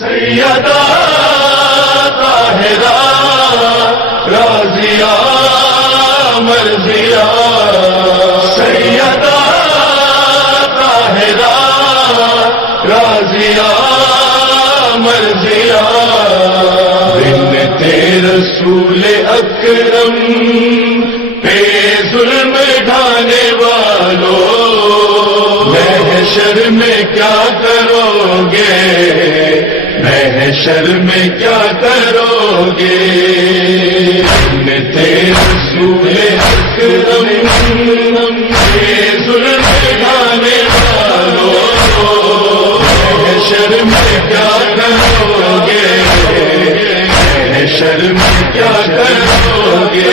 سیدہ طاہرہ راضیہ مرضیہ، سیدہ طاہرہ راضیہ مرضیہ، بنت رسول اکرم پہ ظلم ڈھانے والوں، محشر میں کیا کرو گے، محشر میں کیا کرو گے، بنت رسول اکرم پہ ظلم ڈھانے والوں، محشر میں کیا کرو گے، محشر میں کیا کرو گے،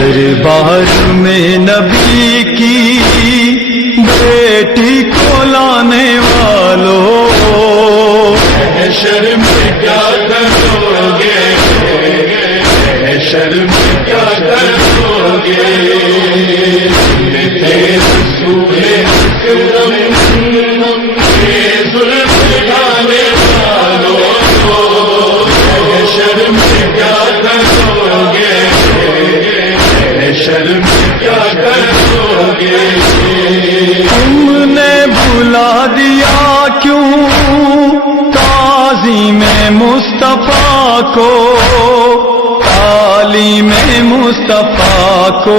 دربار میں نبی کی بیٹی کو لانے والوں، محشر میں کیا کرو گے، محشر میں کیا کرو گے، بنت رسول اکرم پہ ظلم ڈھانے والوں، محشر میں کیا کرو گے، محشر میں کیا کرو گے، تم نے بلا دیا کیوں تعظیم مصطفیٰ کو، تعلیم مصطفیٰ کو،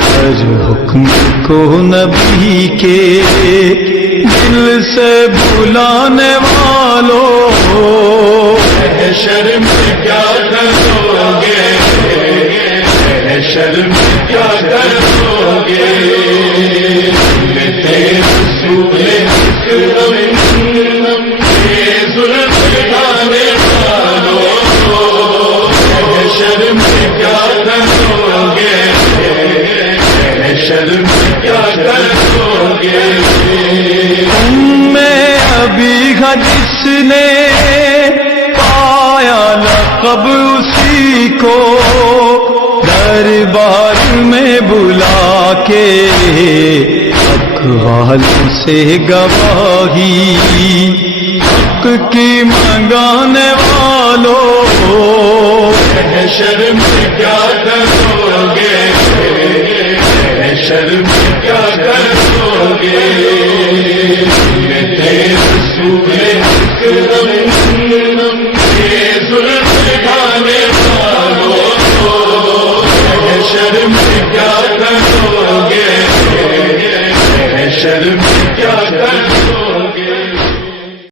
ہر حکم کو نبی کے دل سے بلانے والوں، محشر میں کیا کرو گے، محشر میں کیا کرو گے، بنت رسول اکرم پہ ظلم ڈھانے والوں، محشر میں کیا کرو گے، محشر میں کیا کرو گے، میں ابھی جس نے پایا لقب اسی کو، دربار میں بلا کے اقوال سے گواہی حق کی منگانے والوں، محشر میں کیا کرو گے، محشر میں کیا کرو گے، بنت رسول اکرم